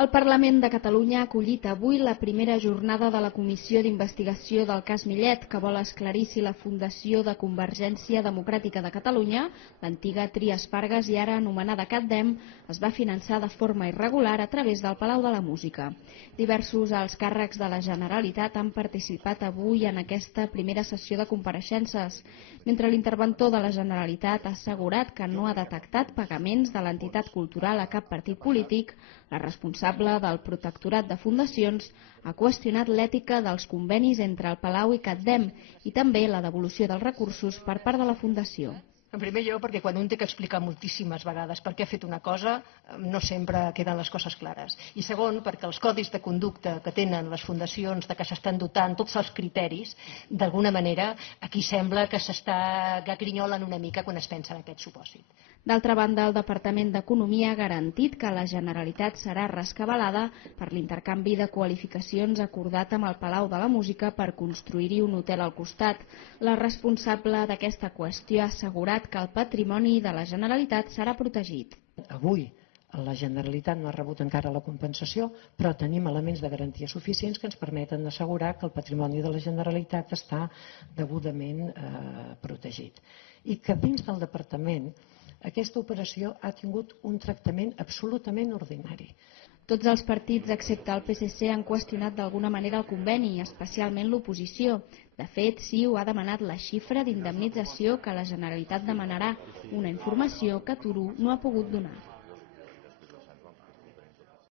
El Parlament de Catalunya ha acollit avui la primera jornada de la Comissió d'Investigació del cas Millet, que vol esclarir si la Fundació de Convergència Democràtica de Catalunya, l'antiga Trias Fargas i ara anomenada CatDem, es va finançar de forma irregular a través del Palau de la Música. Diversos alts càrrecs de la Generalitat han participat avui en aquesta primera sessió de compareixences, mentre l'interventor de la Generalitat ha assegurat que no ha detectat pagaments de l'entitat cultural a cap partit polític. La responsable del Protectorat de Fundacions ha qüestionat l'ètica dels convenis entre el Palau i CatDem i també la devolució dels recursos per part de la Fundació. En primer lloc, perquè quan un té que explicar moltíssimes vegades per què ha fet una cosa, no sempre queden les coses clares. I segon, perquè els codis de conducta que tenen les fundacions, de què s'estan dotant tots els criteris, d'alguna manera, aquí sembla que grinyolen una mica quan es pensa en aquest supòsit. D'altra banda, el Departament d'Economia ha garantit que la Generalitat serà rescabalada per l'intercanvi de qualificacions acordat amb el Palau de la Música per construir-hi un hotel al costat. La responsable d'aquesta qüestió ha assegurat que el patrimoni de la Generalitat serà protegit. Avui la Generalitat no ha rebut encara la compensació, però tenim elements de garantia suficients que ens permeten assegurar que el patrimoni de la Generalitat està degudament protegit. I que dins del Departament aquesta operació ha tingut un tractament absolutament ordinari. Tots els partits, excepte el PSC, han qüestionat d'alguna manera el conveni, especialment l'oposició. De fet, CiU ha demanat la xifra d'indemnització que la Generalitat demanarà, una informació que Turu no ha pogut donar.